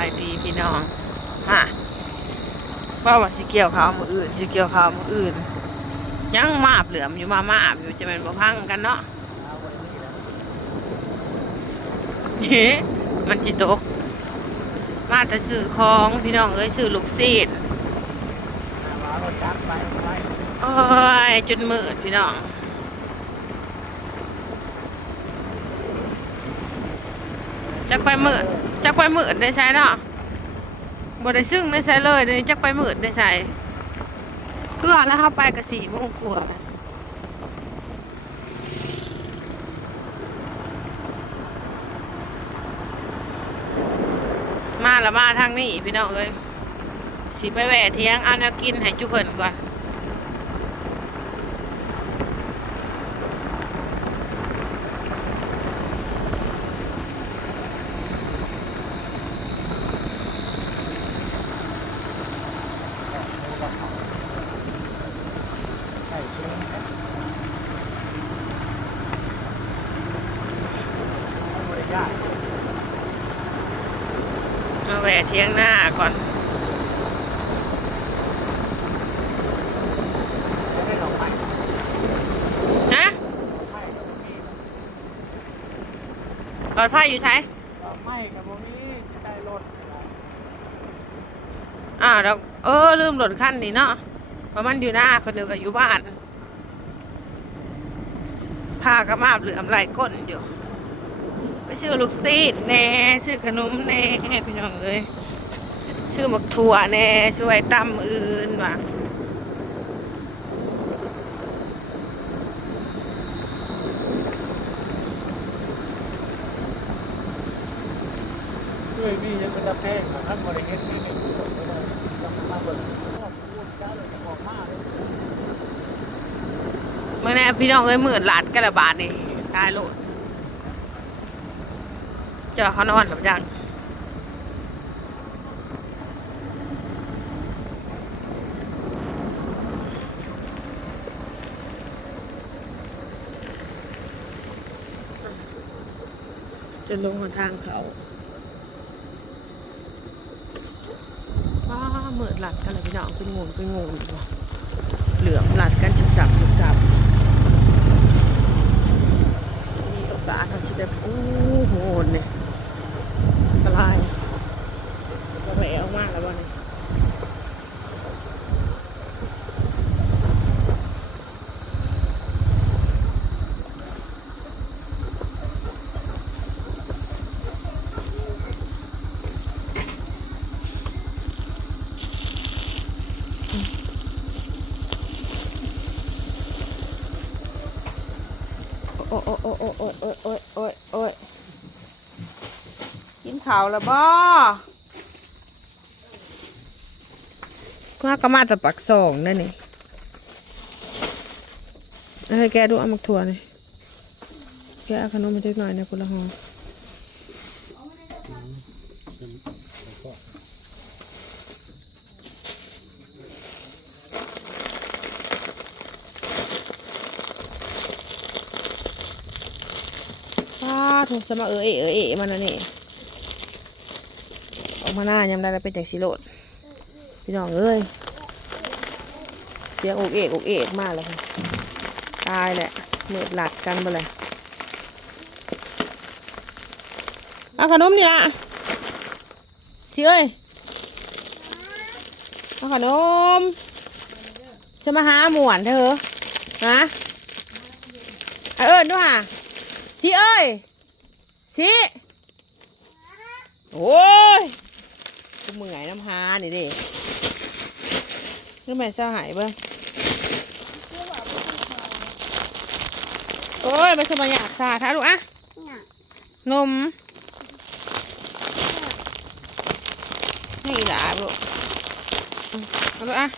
ายดีพี่น้องฮะว่าว่าสิเกี่ยวข้าวมืออื่นสิเกี่ยวข้าวมืออื่น ยังมาบเหลือมอยู่มามาบอยู่จะเป็นบ่พังกันเนาะเฮ้มันจิตก มาแต่ซื้อของพี่น้องเอ้ยซื้อลูกซีดโอ้ยจนมืดพี่น้อง จักไปมืดจักไปมืดได้ใช่เนาะบ่ได้ซึ่งได้ใช่เลยเดี๋ยวนี้จักไปมืดได้ใช่เพื่อแล้วเข้าไปกับสี่โมงกว่ามาละมาทางนี้พี่น้องเอ้ยสิไปแหวะเที่ยงเอาแนวกินให้จุเพิ่นก่อนมาแหน้าก่อนฮะหลอดไฟอยู่ใช้ไม่กับโมมี่ได้รถอ้าวเราเออลืมรถขั้นนี่เนาะเพราะมันอยู่หน้าคนเดียวกับอยู่บ้านพากระมาบเหลือมไหลก้นอยู่ไปซื้อลูกซีดแน่ซื้อขนมแน่พี่น้องเอ้ย ซื้อหมกถั่วแน่ช่วยตำอื่นว่ะด้วยพี่จะเป็นตะแพงท่านบริเวณที่หนึ่งต้องมาเบิกพูดจ้าเลยจะบอกมากเลยเมื่อแน่พี่น้องเอ้ยหมื่นล้านกระบาทนี่ตายโลดเจอเขานอนหรือยัง จนลงมาทางเขาว้าเหมือนหลัดกันเลยพี่น้องเป็นงงเป็นงงอยู่เหลืองหลัดกันฉุบจับฉุบจับมีโอกาสเขาจะแบบโอ้โหเนี่ยอันตรายก็แหววมากแล้วบ้านี้ โอ้โอ้โอ้โอ้โอ้โอ้โอ้โอ้โอ้ยกินข้าวแล้วบ่เพื่อก็มาจากปักสองนั่นนี่ให้แกดูเอามักถั่วนี่แกเอาขนมมาเล็กหน่อยนะคุณละหอ ป้าถูกสมาเออเอเออเอมันนะนี่ออกมาหน้ายำได้แล้วเป็นจากสิโรดพี่น้องเอ้ยเสียงอกเอกอกเอกมากเลยค่ะตายแหละเหมือดหลัดกันไปเลยเอาขนมนี่ละสิเอ้ยเอาขนมจะมาหาหมวนเธอฮะเออด้วยค่ะสิเอ้ย สิโอ้ยกูเมื่อยน้ำหานี่ดิก็แม่เศร้าหายเบ้างโอ้ยไปสมัยอยากสาท้าลูกอะนมนี่หลาลูกเอาเอาลูกอะ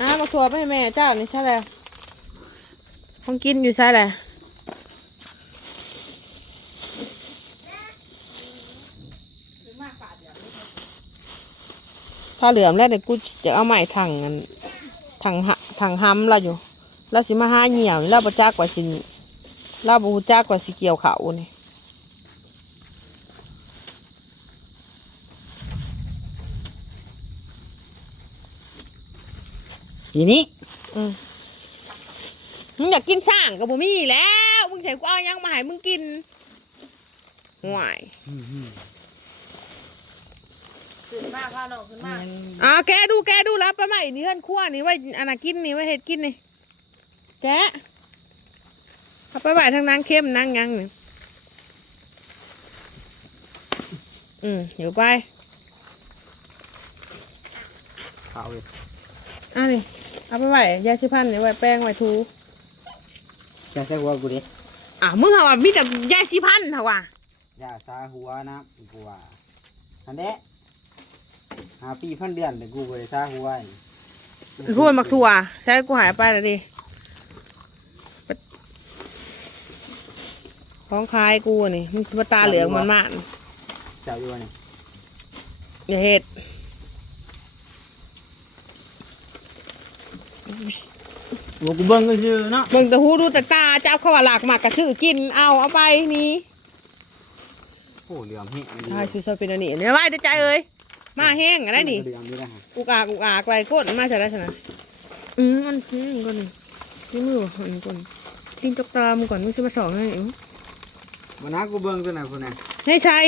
อะมาทัวร์ไปให้แม่เจ้านี่ใช่แล้วของกินอยู่ใช่แหละ ถ้าเหลือมแล้วเดี๋ยวกูจะเอาใหม่ถังกันถังถังห้ำเราอยู่เราสิมาห้าเหี่ยวเราประจัากว่าสิเราบูจัากว่าสิเกี่ยวเขาเนี่ยทีนี้มึงอยากกินช่างกับบุมี่แล้ว มึงใส่กูเอายังมาให้มึงกินห่วย ขึ้นมาพาน้องขึ้นมาอ่าแกะดูแกะดูแล้วไปใหม่นี่เฮือนครั่วนี่ไว้อันน่ะกินนี่ไว้เฮ็ดกินนี่แกะเอาไปไหวทางนางเข้มนางยังนี่อืมเดี๋ยวไปข้าวเลยอะนี่เอาไปไหวยาชิพันนี่ไว้แป้งไว้ทูแค่ใส่หัวกูดิอะมึงเหรอวะมีแต่ยาชิพันเหรอวะ อย่าซาหัวนะกูว่าอันเด้ หาปีพันเดือนแต่กูบ่ได้ซาหัวอีกพูดมักถั่วใช้กูหายไปแล้วดิของคลายกูนี่มึงสิมาตาเหลืองมันมากเจ้าอยู่นี่อย่าเฮ็ดโอ้กูเบิ่งก็ชื่อเนาะเบิ่งแต่หูดูแต่ตาจับเข้าว่าหลากหมากกระชื่อกินเอาเอาไปนี่โอ้เหลือมเฮ้ยมันดีใช่ชื่อซอยเป็นอันนี้เดี๋ยวไว้เดี๋ยวใจเอ้ย มาแห้งอะไรนี่เหลือมนี่นะฮะอุกอากอุกอากไรก้นมาจะได้ชนะอืมมันแห้งก่อนนี่นี่มือบ่อันนี้ก่อนกินจกตามึงก่อนมึงจะมาสองให้อืมวันนั้นกูเบิ่งตัวไหนคนน่ะให้ใช้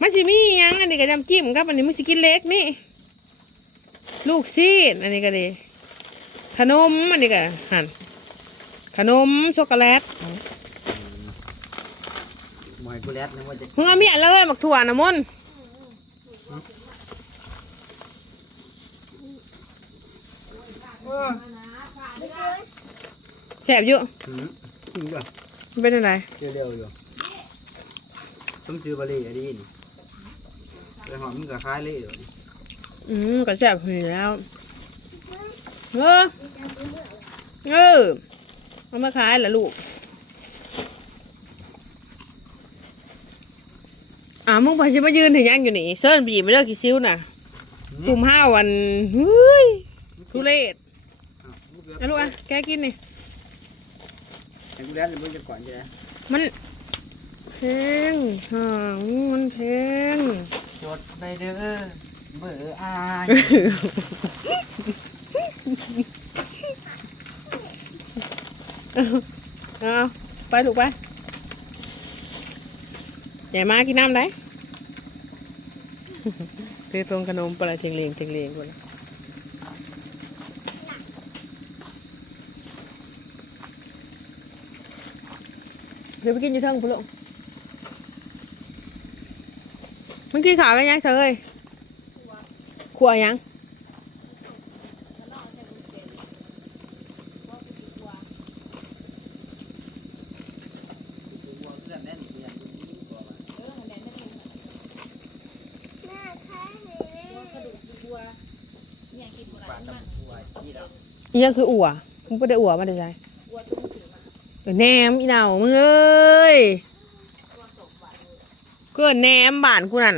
มันสิมีหยังอันนี้ก็จำจิ้มครับอันนี้มึงสิกินเล็กนี่ ลูกซีดอันนี้ก็ดีขนมอันนี้ก็หั่นขนมช็อกโกแลต หมวยกูแลดนะว่าจะมึงเอาเมียนแล้วเลยบักถั่วนะมนเออแสบอยู่หืมจริงป่ะมันเป็นอะไรเร็วๆอยู่ต้องซื้อบะหรี่อะดินี่ไปหอมมึงกับคล้ายเลยเดี๋ยวนี้อืมก็แสบอยู่แล้วเออเออเอามาขายเหรอลูก อ่ามึงไปจะมายืนถึงยังอยู่นี่เซิร์นบีบไม่เลิกกี่ซิ้วน่ะกลุ่มห้าวันเฮ้ยทุเรศอ้าวมึงเกือบเอาลูกอะแกกินนี่ไอ้กูแลดเลยมึงจะก่อนใช่ไหมมันแพงห่างมันแพงจดไปเด้อเบอร์อายเอาไปถูกไป อย่ามากินน้ำได้คือตรงขนมปลาเทียงเลียงเทียงเลียงคนละเดี๋ยวไปกินอยู่เท่งพุ่นลงมึงกินขาวกันยังเสยขวยัง อียังคืออั่วมึงก็ได้อั่วมาได้ไงแหนมอีเหนามึงเอ้ยเกิดแหนมบ้านกูนั่น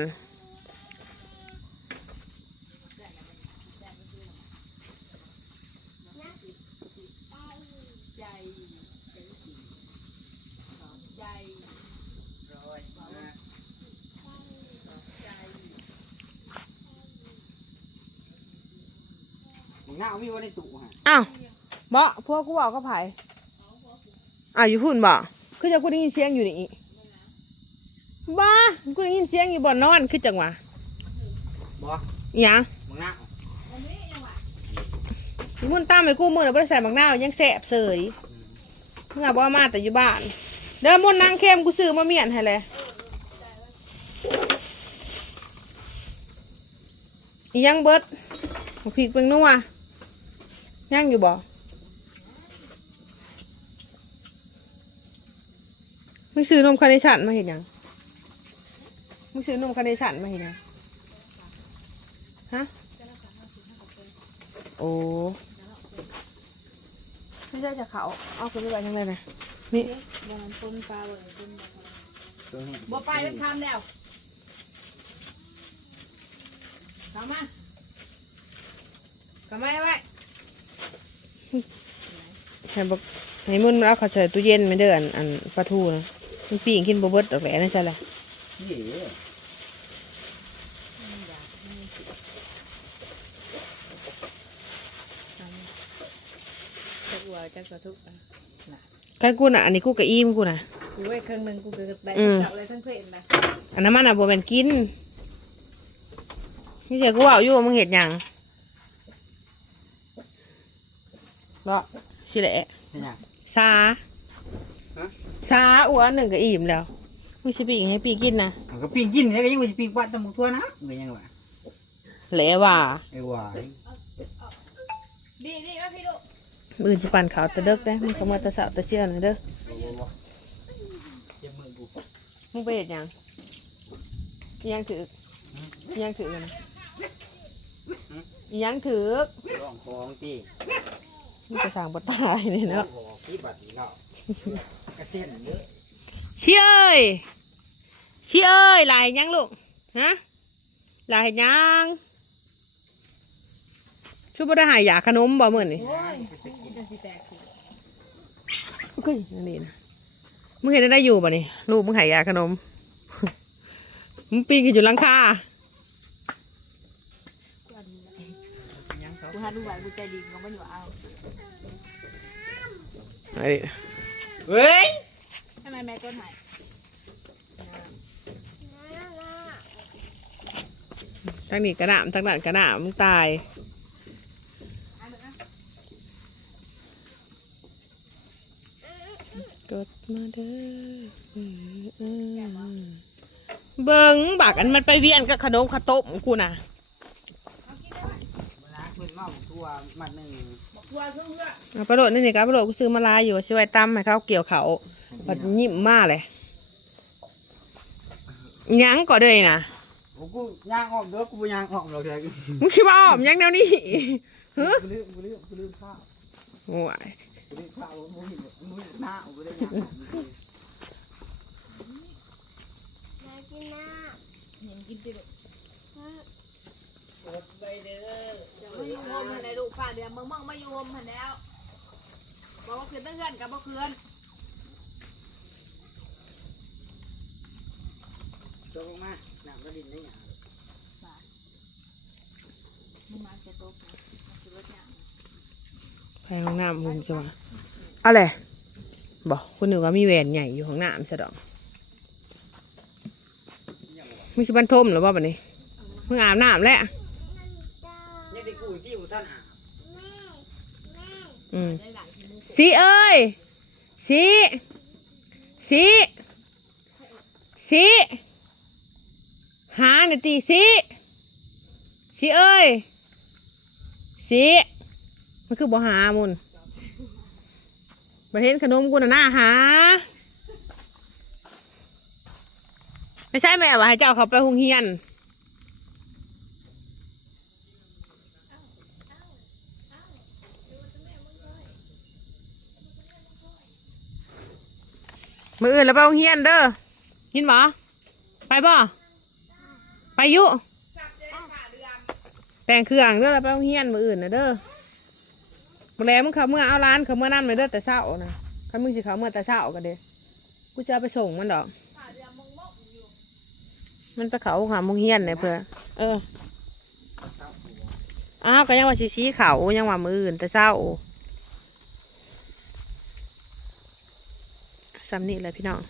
หน้าเอามีวันในตู้ฮะอ้าวบ่พวกกูบอกก็ไผ่อ่าวอยู่พุ่นบ่คือจะกูได้ยินเสียงอยู่นี่บ้ากูได้ยินเสียงอยู่บ่อนนอนคือจังหวะบ่อิหยังมึงหน้าอีมุ่นตามไปกูมือแล้วบ่ได้ใส่บักนาวยังแสบเสยมึงอะบ่เอามาแต่อยู่บ้าน เด้อมุ่นนางเข้มกูซื้อมาเมียนให้เลยอีหยังเบิดบักพริกเป็นนัว ยังอยู่บ่มึงซื้อนมคาร์เนชั่นมาเห็นยังมึงซื้อนมคาร์เนชั่นมาเห็นยังฮะโอ้ไม่ใช่จะเขาเอาคุณไปไว้ทั้งเลยนะนี่บ่มันต้นปลาบ่มันต้นตัวนี้บ่ไปเป็นคำแล้วเข้ามากลับมาไว้ ให้บอให้มุ่นมันเอาเข้าใส่ตู้เย็นไม่เดินอันปลาทูนะมันปีขึ้นบ่เบิดดอกแหลนั่นใช่ละจักกระทุกกันกูน่ะอันนี้กูกะอิ่มกูน่ะกูไอ้เครื่องนึงกูกะได้จับอะไรทั้งเพลนนะอันน้ำมันอะบ่แม่นกินนี่เจ้ากูเอาอยู่มึงเห็ดหยัง บ่สิแหละเป็นหยัง ซาฮะ ซาอ้วนหนึ่งก็อิ่มแล้วมึงสิปีกให้ปีกินนะมันก็ปิ้งกินแล้วก็ยังว่าจะปิ้งปัดตะมุกตัวนะก็ยังว่าแหละว่าไอ้ว่าดีดีมาพี่ลูกมือจะปั่นขาวตะเด็กได้มึงก็มาตะสาวตะเชี่ยหน่อยเด้อเจ็บมือกูมึงไปเห็ดหยังอิหยังถืออิหยังถือกันอิหยังถือร้องของตี มึงจะสั่งบ่ตายนี่เนาะขอที่บัตรนี่เนาะกระเซ็นเยอะเชี่ยเอ้ยเชี่ยเอ้ยลายยังลูกฮะลายเฮ็ดหยังคือบ่ได้หายยาขนมบ่มื้อนี่โอ้ยจะสิแตกสิก็อย่างนี้นะมึงเห็นได้อยู่ป่ะนี่ลูกมึงหายยาขนมมึงปีนขึ้นอยู่หลังคายังเขากูหาดูไหวกูใจดีก็ไม่อยู่เอา ไอ้เฮ้ยทำไมแม่ก้นหายทั้งนี้กระหน่ำทั้งนั้นกระหน่ำมึงตายกดมาเด้อเออเบิ้งบักอันมันไปเวียนกับขนมข้าวต้มกูน่ะเวลาเพิ่นเมาตัวมัดหนึ่งบอกกลัว เพื่อนเพื่อนเอาประโดดนี่นี่ครับประโดดกูซื้อมาลายอยู่ช่วยตั้มให้เขาเกี่ยวเขาปัดยิ้มมาเลยยังก็เลยนะโอ้กูย่างออกเด้อกูบ่ย่างออกหรอกเด้อมึงชิบอ้อมยังแนวนี้กูลืมกูลืมกูลืมข้าวโอ้ยกูลืมข้าวกูเห็นกูเห็นหน้ากูได้ย่างออกเห็นกินติลูกอดไปเด้อเดี๋ยว มาอยู่โฮมให้ได้ลูกฝ่าเดี๋ยวมึงมึงมาอยู่โฮมให้แล้วบอกว่าคืนเพื่อนกับบ่คืนตกลงมาน้ำก็ดินได้หยังมึงมาจะตกนะมาคือรถเนี่ยไปห้องน้ำมึงจะว่าเอาเลยบอกคุณหนูว่ามีแหวนใหญ่อยู่ห้องน้ำซะดอกมึงชิบันทมหรือว่าบันนี้มึงอาบน้ำแล้วยังได้กู ที่านอาอืมได้หาสีเอ้ยสีสีสีหาหน่อยตีสีสีเอ้ยสีมันคือบ่หามุนมาเห็นขนมกูน่ะหน้าหา ไม่ใช่แม่ว่าให้เจ้าเขาไปหุงเฮียน มืออื่นแล้วไปโรงเรียนเด้อยินบ่ไปบ่ไปอยุแปลงเครื่องเด้อแล้วไปโรงเรียนมืออื่นนะเด้อมื่อแล้วมึงเขาเมื่อเอาร้านเขาเมื่อนั่นไปเด้อแต่เช้านะถ้ามึงสิเขาเมื่อแต่เช้าก็เด้อกูจะเอาไปส่งมันดอก มันไปเขาหาโรงเรียนเนี่ยเพื่อเอออ้าวก็ยังว่าสิชี้เขายังว่ามืออื่นแต่เช้าสำนี่เลยพี่น้อง